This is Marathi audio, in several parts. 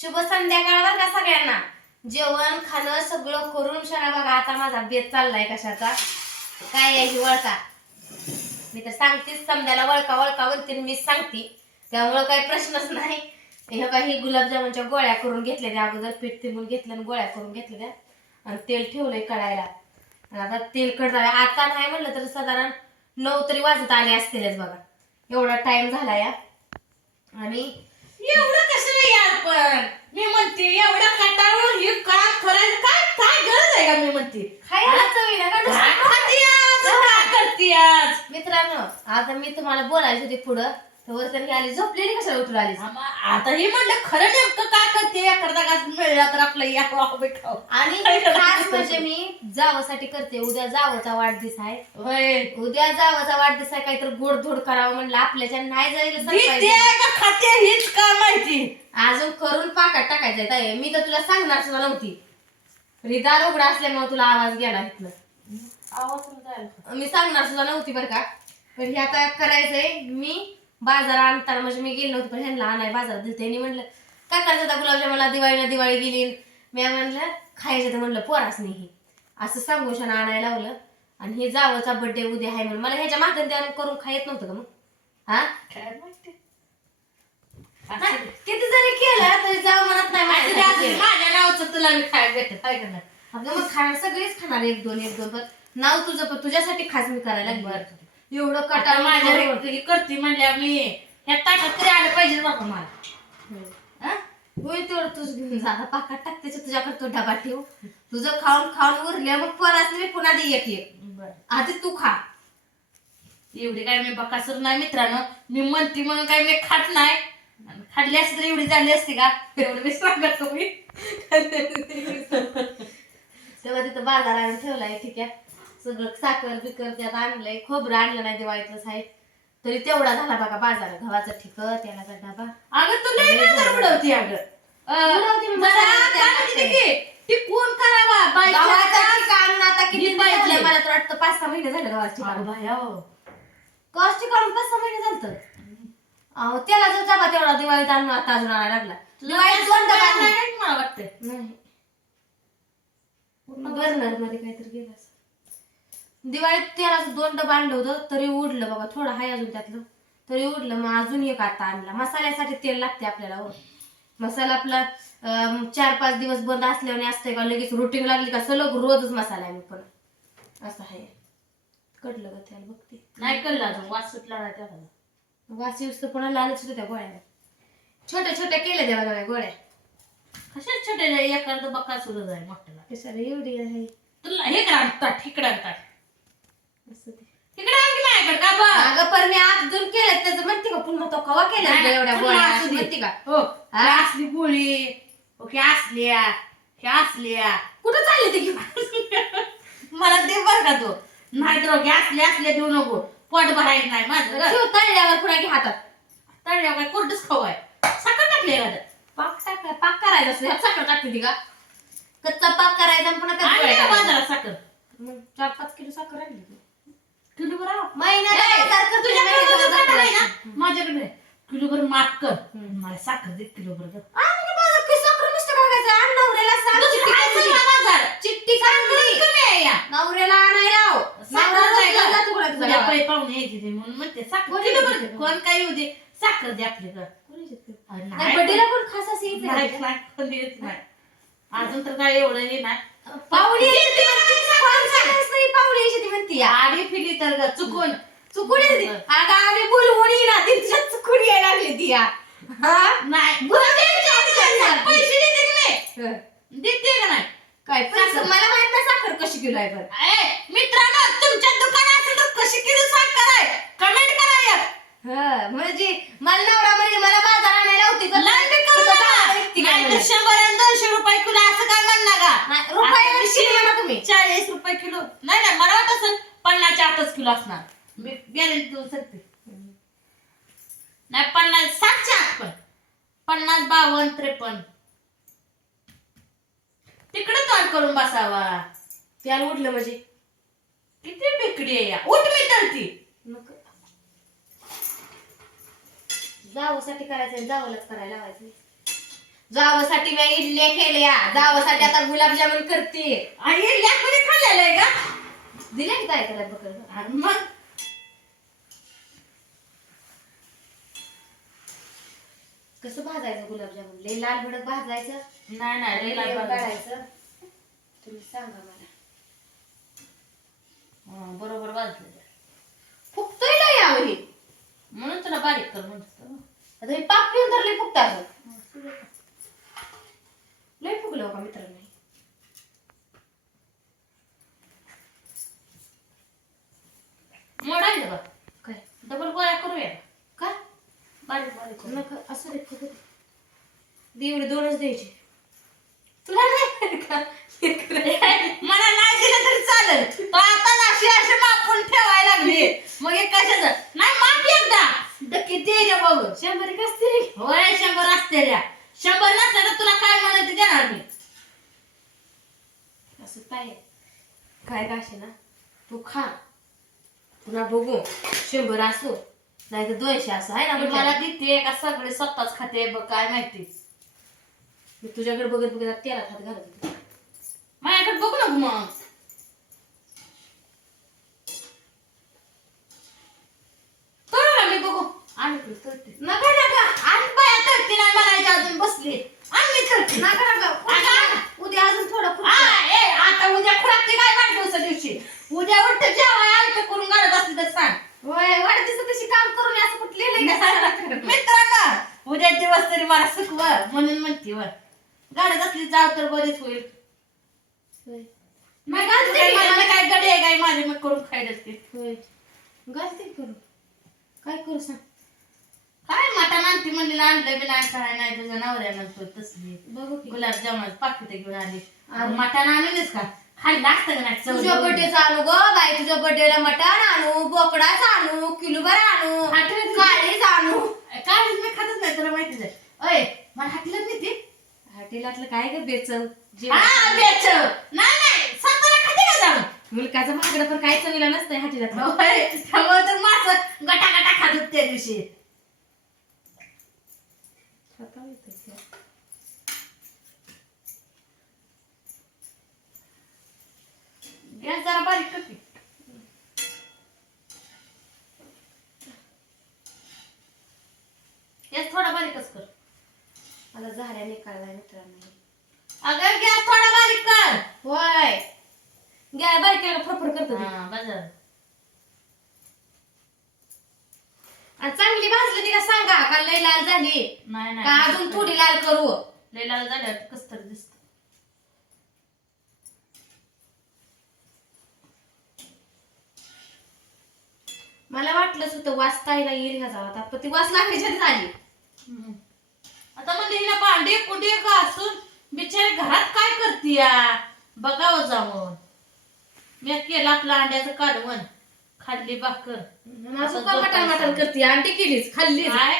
शुभ संध्याकाळ बर का सगळ्यांना. जेवण खाणं सगळं करून शाळा बघा आता माझा बेत चाललाय कशाचा? काय आहे ही वळका मी तर सांगतेच समजायला वळका वळका म्हणते मी मीच सांगते. त्यामुळं काही प्रश्नच नाही. हे काही गुलाबजामुनच्या गोळ्या करून घेतल्या त्या अगोदर पीठ तिंबून घेतलं आणि गोळ्या करून घेतल्या त्या आणि तेल ठेवलंय कडायला आणि आता तेल कड झालं आता नाही म्हणलं तर साधारण नऊ तरी वाजत आले असतीलच बघा. एवढा टाइम झाला या आणि एवढं कशाला यार पण मी म्हणते एवढं कटाळून हे काम करायचं काय काय गरज आहे का मी म्हणते खायला चवीला का काय नुसतं? खाते आज? काय करते आज? मित्रांनो आता मी तुम्हाला बोलायचं होते पुढं तर वर तरी आली झोपलेली कशाला उठून आली आम्हा- आता हे म्हणलं खरं नेमकं काय करते? एखादा घास मिळला तर आपलं या खाऊ आणि खास म्हणजे मी जावासाठी करते उद्या जावचा वाढदिवस आहे. होय. उद्या जावाचा वाढदिवस आहे काहीतरी गोडधोड करावं म्हणलं आपल्याच्या नाही जाईल देते का? खाते हीच का माहिती? अजून करून पाकात टाकायचंय ताई. मी तर तुला सांगणार सुद्धा नव्हती. रिदार उघडा असल्यामुळे तुला आवाज गेला इथनं. आवाज मी सांगणार सुद्धा नव्हती बरं का. पण हे आता करायचंय मी बाजार आणताना म्हणजे मी गेलो नव्हते पण ह्यांना आणाय बाजारात त्यांनी म्हणलं काय करायचं आता गुलाबजामुनला दिवाळीला दिवाळी गेली मी म्हणलं खायचं तर म्हणलं पोरास नाही असं सांगून शान आणायला लावलं. आणि हे जावचा बर्थडे उद्या आहे म्हणून. मला ह्याच्या मागं द्यावं करून खायत नव्हतं का मग? हा? नाही, किती जरी केलं तरी जावं म्हणत नाही असं. माझ्या नावचं तुला मी खायला भेटत काय करणार अगं मग खाणार सगळीच खाणार एक दोन एक दोन पण नाव तुझं पण तुझ्यासाठी खास मी करायला लागली. एवढं आता कटाळ माझ्या करते म्हणल्या मी. ह्या ताटात तरी आलं पाहिजे बाबा मला. हा? होय तेवढं तुझं घेऊन जा. पाकात टाक त्याच्या तुझ्याकडे तो डबा ठेव. तुझं खाऊन खाऊन उरल्या मग परत मी पुन्हा दे एक एक. बरं. आधी तू खा. एवढी काय मी बकासूर नाही मित्रांनो. मी म्हणते म्हणून काय मी खात नाही. आणि खाल्ली असती तर एवढी झाली असती का? एवढं मी सांगत तुम्ही तेव्हा तिथं बाजार आणून ठेवलाय ठीक आहे. सगळं साखर बिकर त्यात आणलंय. खोबरं आणलं नाही दिवाळीतलं साहेब. तरी तेवढा झाला बघा बाजार गव्हाचा ठिक त्याला डबा. अगं तू लय नंतर अगं. अं, बुडवते मी, जरा मसाला काय त्यात म्हणते टाकते. की, ती कोण करावा. बाईच्या गव्हाचा हातात? ठिका आणून आता किती दिवस पाहिजे. झाले? मला तर वाटतं पाच सहा महिने झाले गव्हाचं हो. कॉस्ट काढून पाच सहा महिने झालं अहो त्याला जर डबा तेवढा दिवाळीत आणून आता अजून आणायला लागला. दिवाळीत दोन डबा मला वाटतंय. नाही. बर्नरमध्ये काहीतरी गेलं. दिवाळीत तेलाचं दोन डबा आणलं होतं तरी उडलं बाबा थोडं हाय अजून त्यातलं. तरी उडलं मग अजून एक आता आणला. मसाल्यासाठी तेल लागते आपल्याला हो. मसाला आपला चार पाच दिवस बंद असल्याने असते का लगेच रुटीन लागली का सलग रोजच मसाला आहे मी पण. असं आहे. कडलं का त्याला? बघते. नाही कळलं अजून. वास सुटला नाही त्याला वास येऊस तर पुन्हा लालच होत्या गोळ्या. छोट्या छोट्या केल्या त्या बघा गोळ्या. कशा छोट्या? एखादं बका सुरू जाय मोठ्याला. कशाला एवढी आहे. तुला हे करा ताट इकडे ताट असं ते. इकडे आण की माझ्याकडे का बा अगं पण मी अजून केलं त्याचं. म्हणते का पुन्हा तो कवा केलं नाही, एवढ्या पुन्हा गोळ्या? असू दे. म्हणते का हो हा? ही असली गोळी ओके असल्या असल्या. कुठं चालले ते घेऊन मला दे बर का तो. नाही तर ओके असल्या असल्या देऊ नको. पोट भरायचं नाही माझं ग. ठेव तळल्यावर पुन्हा घे हातात. तळल्या काय कोरडच खाऊ आहे. साखर टाकली पाक टाक पाक करायचा असतो ह्यात साखर टाकते ती का? कच्चा पाक करायचा आणि पुन्हा त्यात गोळ्या आणली टाकायच्या. बाजारात साखर? मग चार पाच किलो साखर आणली माझ्याकडे. किलो भर माफ कर. मला साखर दे किलो भर आणि ते बाजार की साखर नुसतं बघायचं. आण नवऱ्याला आणायला पाहुणे यायचे ते म्हणून म्हणते साखर कोणी काही येऊ दे? साखर दे आपली बड्डेला कोण खास असं येत नाही. अजून तर काय एवढं हे नाही. पाहुणे येते ती म्हणते, कोण सांगायचं नाही, पाहुणे यायची ती. आडी फिली तर ग, चुकून चुकून येते ती. अगं आम्ही बोलवून येईना ती तुझ्या चुकून यायला लागली ती या. हा? नाही. पैसे देते की नाही हं. देते का नाही काय पैसे मला माहीत नाही साखर कशी किलो आहे पण ए, मित्रांनो तुमच्या दुकानात असेल तर कशी किलो साखर आहे कमेंट करा. हं, म्हणजे मला नवरा म्हणजे मला बाजार आणायला होती तर लय बी करू तुझं नका. काय ऐकते का नाही तर म्हणे? शंभर आणि दोनशे रुपये किलो असं काय म्हणणार का नाही, तुम्ही? चाळीस रुपये किलो. नाही नाही मला वाटत असेल पन्नासच्या आतच किलो असणार. मी गॅरंटी देऊ शकते नाही पन्नास सातच्या आत पण. पन्नास बावन्न त्रेपन्न. तिकडे तोंड करून बसावा. त्याला उठलं म्हणजे. किती बेकडी आहे या. उठ मी तळती नको. जावसाठी करायचं जावलच करायला लावायचं. जावासाठी मी इडल्या केल्या जावासाठी आता गुलाबजामुन करते. आणि यामध्ये खाल्लेलं आहे का? दिल्या की काय करायला बघ मग? कसं भाजायचं गुलाबजामुन? लय लाल भडक भाजायचं? नाही नाही लई लाल भाजायचं. काढायचं? तुम्ही सांगा मला हं, बरोबर भाजलं फुकतोय लय यावं हे म्हणून तुला बारीक कर म्हणतो आता हे पाक पिऊन तर लय फुकतात लय फुगलं हो का मित्रांनो मोडायचं का काय डबल गोळ्या करूया काय बारीक बारीक करू. नका असं रे फुगत दे एवढे दोनच द्यायचे. तुला नाही का? मला नाही दिलं तरी चालेल. पण आता अशी अशी मापून ठेवायला लागली. मग हे कशाचं? नाही माप एकदा. तर किती आहे रे बघ शंभर एक असते रे होय शंभर असते रे शंभर नसलं तर तुला काय म्हणत ते देणार मी? असं काय आहे? काय का ना? तू खा. पुन्हा बघू. शंभर असो नाही तर दोनशे असो आहे ना म्हटलं. मला देते का सगळे स्वतःच खाते बघ काय माहिती. मी तुझ्याकडे बघत बघत तेलात हात घालत होते. माझ्याकडे बघू नको मग. करू ना मी बघू. आम्ही पण करते. नका नका. आणि बाया करते नाही म्हणायच्या अजून बसली. आम्ही करते. नका नका. नका. उद्या अजून थोडं ए, आता उद्या खुराकते काय वाढदिवसा दिवशी? उद्या उठ जेवाय आलतं करून घालत तर सांग. होय तशी काम करून असं कुठं लिहिलंय का मित्रांनो उद्या दिवस तरी मला सुखव म्हणून म्हणते वर. गाडीत असली जाव तर बरीच होईल. होय. नाही घालते काय की माझी मला- काय गडी आहे काय माझी मी करून खायला असते होय. घालते करू काय करू सांग. काय मटण आणते म्हणली आणलं बी नाही काय नाही तुझ्या नवऱ्यानं तो तसली. बघू की. गुलाबजामुन पाकिट घेऊन आली. आणि- मटण आणलीस का खायला लागतं का नाही? तुझ्या? बर्थडेचा आणू ग बाई तुझ्या बर्थडेला मटण आणू बोकडाच आणू किलोभर आणू आठवण- काळीच आणू. काय मी खातच नाही तुला माहितीच आहे. अय मला हाटलं नाही ते. हॉटेलातलं काय ग बेचव हा बेच नाही नाही. संताला खाते का जाऊन? मुलकाचं पण काय चवीला नसतंय हॉटेलात होय, त्यामुळे तर मास गटा गटा खात होते त्या दिवशी. गॅस जरा बारीक गॅस थोडा बारीकच कर. मला झाल्या निकालाय मित्रांनो. अगं गॅस थोडा बारीक कर. होय. घ्या बारीक केला फडफड करतो ते. हा, बाजार आणि चांगली भाजली ती का सांगा का लय लाल झाली? नाही का नाही अजून थोडी लाल करू? लय लाल झाल्यावर कस तरी दिसत. मला वाटलंच होतं वास ताईला येईल ह्या जावात पण ती वास लागण्याच्या आली हम्म. आता म्हणजे भांडे कुंडे घासून बिचारी घरात काय करते या? बघावं जाऊन. मी केलं आपलं अंड्याचं काढवण. खाल्ली भाकर. आणि अजून का मटण मटण करते आंटी केलीच काय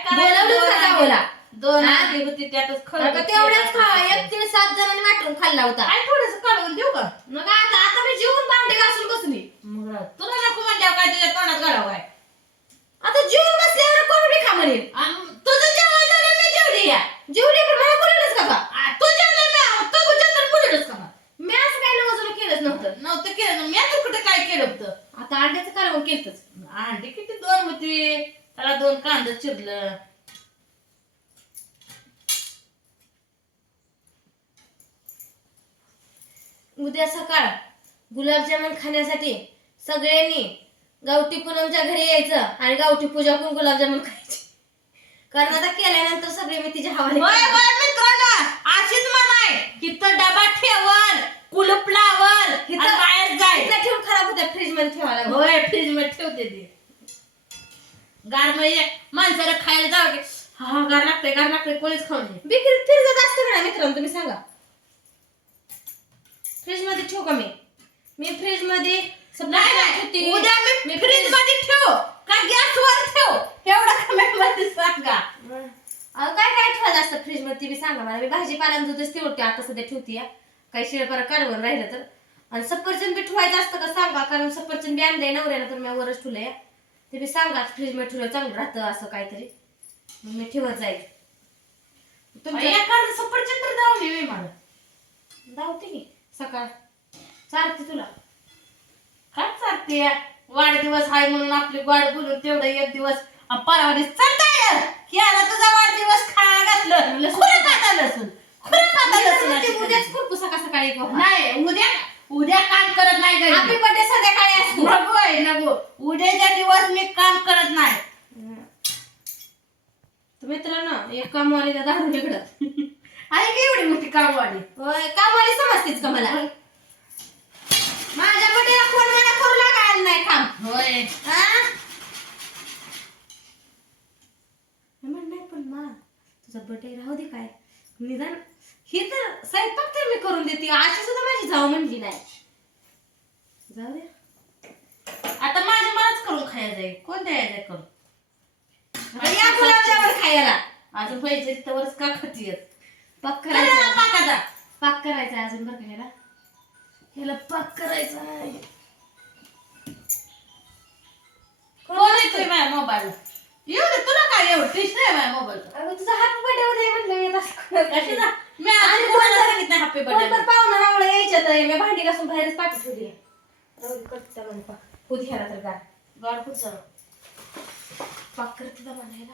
का करायचं जावला दोन हा? अंडी होती त्यातच खरं तेवढ्याच खा. एक तीन सात जणांनी वाटून खाल्ला होता. काय थोडस काढवून देऊ का? मग आता आता मी जेवून भांडे घासून बसली. मग. तुला नको म्हणल्यावर काय तुझ्या तोंडात घालावं काय आता जेवून बसल्यावर कोण बी खा म्हणे आणि तुझं जेवण झालं मी जेवली या जेवली पण मला बोलवलंच का बा? आ, तू जेवलं मी तू तुझ्या तर पुढेच का मग? मी असं काही नवजून केलंच नव्हतं नव्हतं केलं ना मी आता कुठे काय केलं होतं आता अंड्याचं कालवण केलंच अंडी किती दोन होती त्याला दोन कांदा चिरलं. उद्या सकाळ गुलाबजामुन खाण्यासाठी सगळ्यांनी गावठी पूनमच्या घरी यायचं आणि गावठी पूजा करून गुलाबजामुन खायचे. कारण आता केल्यानंतर सगळे मी तिच्या हवाले अशीच म्हणाय डबा ठेवल कुलूप लावल बाहेर जाय. ठेवून खराब होत्या फ्रीजमध्ये ठेवायला. होय फ्रीजमध्ये ठेवते ते. गार म्हणजे माणसाला खायला जावं की हा गार लागतंय गार लागतंय कोणीच खाऊ नये. बिक्रीत फिरत असतं का मित्रांनो तुम्ही सांगा. फ्रीजमध्ये ठेवू का मी? मी फ्रीजमध्ये नाही. उद्या मी फ्रीजमध्ये ठेव. का गॅसवर ठेव? एवढा कमेंटमध्ये सांगा? अहो, काय काय ठेवायचं असतं फ्रीजमध्ये बी सांगा मला. मी भाजीपाल्यानं दूधच ठेवते आता सध्या ठेवते. काही शिळपारा काढवर राहिलं तर. आणि सफरचंद बी ठेवायचं असतं का सांगा? कारण सफरचंद बी आणलंय नवऱ्यानं तर मी वरच ठेवलंय ते बी सांगा फ्रीजमध्ये ठेवलं चांगलं राहतं असं काहीतरी. मग मी ठेवत जाईल. तुमच्या एखादं सफरचंद जाऊन ये मला. धावते की सकाळ. चालते तुला. काय चालते? वाढदिवस आहे म्हणून आपली गोड बोलून तेवढं एक दिवस. परवा दिवस चालताय की आला तुझा वाढदिवस खायला घातलं. खुरं खाता. लसूण. खुरं खाता लसूण उद्याच खुरपू सकाळ सकाळी नाही उद्या उद्या काम करत नाही घरी. हॅपी बर्थडे संध्याकाळी असतो नको आहे नको उद्याच्या दिवस मी काम करत नाही. तर मित्रांनो एक कामवाली त्या दारू इकडं. आहे की एवढी मोठी कामवाडी होय कामवाली समजतेच का मला? माझ्या बर्थडेला कोण मला करू लागायला नाही काम होय. हा? मी म्हणलं, नाही पण मा तुझा बर्थडे राहू दे काय? निदान ही तर स्वयंपाक तर मी करून देते. अशी सुद्धा माझी जाऊ म्हणली नाही. जाऊ दे. आता माझ्या मलाच करून खायला जाईल कोण द्यायचं करून या गुलाबजामुन खायला. अजून पैसे तवरच का खातीयत पाक करायचा. पाकाचा पाक करायचा अजून बरं का ह्याला. पाक करायचा आहे. कोण येतोय माझ्या मोबाईल एवढं टेस्ट नाही माझ्या मोबाईल अगं तुझा हात बर्थडे उद्या म्हटलं येत असं कशाचा मी आणि आधी कोण कोणाला तर- सांगितलं हॅपी कोण बर्थडे तर पाहुणा रावळं यायच्यात आहे. मी भांडी घासून बाहेरच पाठी ठेवली आहे. राहू दे, करते त्या म्हणे पाक. होती ह्याला तर गार. गॉड पुढचं पाक करते म्हणायला.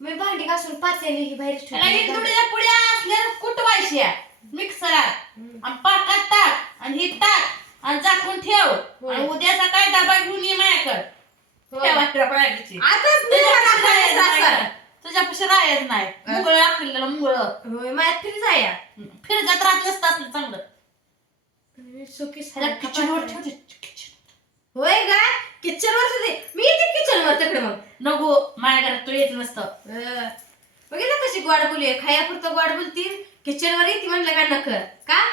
मी भांडी घासून पातेली ही बाहेरच त्याला ठेवली. इंदुडीच्या पुड्या असल्या कुटवायच्या मिक्सरात. आणि पाकात टाक आणि ही टाक आणि झाकून ठेव आणि उद्या सकाळी डबा घेऊन ये माझ्याकडे होय. ठेवा डबा आताच मी ह्याला खायचं असं. तुझ्यापाशी राहायच नाही. मुंगळ आपल्याला मुंगळ. होय, माझ्यात तरी जाया. फिरजात राहत नसतं असलं चांगलं. सुकीच ह्याला किचनवर किचन होय का किचन वर सुद्धा मी येते किचन वर तिकडे मग. नको माझ्या घरात तू येत नसतं. अं, बघितलं कशी गोड बोली खायापुरतं गोड बोलती. किचन वर येते म्हणलं का नकर का?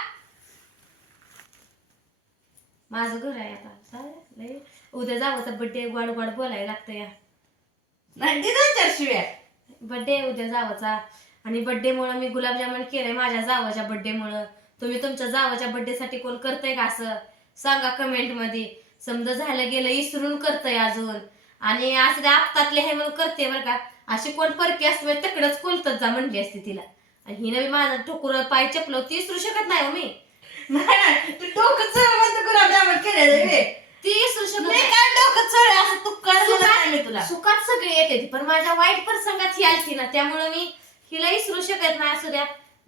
माझं घर आहे आता. चालेल, लय. उद्या जावं तर बड्डे गोड गोड बोलायला लागतं या. नाही दिलं चार शिव्या बड्डे उद्या जावाचा. आणि बड्डे मुळे मी गुलाबजामुन केलंय माझ्या जावाच्या बड्डे मुळे. तुम्ही तुमच्या जावाच्या बड्डे साठी कोण करतंय का असं? सांगा कमेंटमध्ये. समजा झालं गेलं इसरून करतंय अजून. आणि असं आपतातले हे म्हणून करते बरं का. अशी कोण परकी असते तिकडच कोलतच जा म्हणली असते तिला. आणि हिनं माझा ठोकुर पाय चपलं ती इसरू शकत नाही हो मी. नाही तू डोकं गुलाबजामुन केले ती इसरू शकत मी नाही. काय डोकं चढ असं तू सुखात- नाही मी तुला. सुखात सगळी येते ती, पण माझ्या वाईट प्रसंगात ही आलती ना त्यामुळे मी हिला विसरू शकत नाही असू द्या.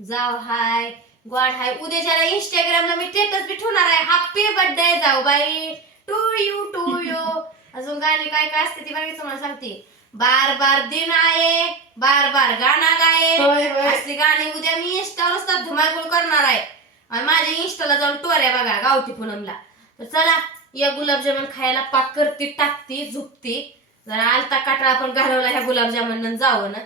जाव हाय गॉड हाय. उद्या ज्याला इंस्टाग्रामला मी स्टेटस बी ठेवणार आहे. हॅपी बर्थडे जाऊ by two you to you अजून गाणी काय काय असते ती बघा तुम्हाला सांगते. बार बार दिन आये बार बार गाणा गाये. होय, होय. अशी गाणी उद्या मी इंस्टावर नुसता धुमाकूळ करणार आहे. आणि माझ्या इंस्टाला जाऊन टोऱ्या बघा गावठी पूनमला. तर चला या गुलाबजामुन खायला पाक करते टाकते झुकते. जरा आलता काटा आपण घालवला ह्या गुलाबजामुन जावं ना.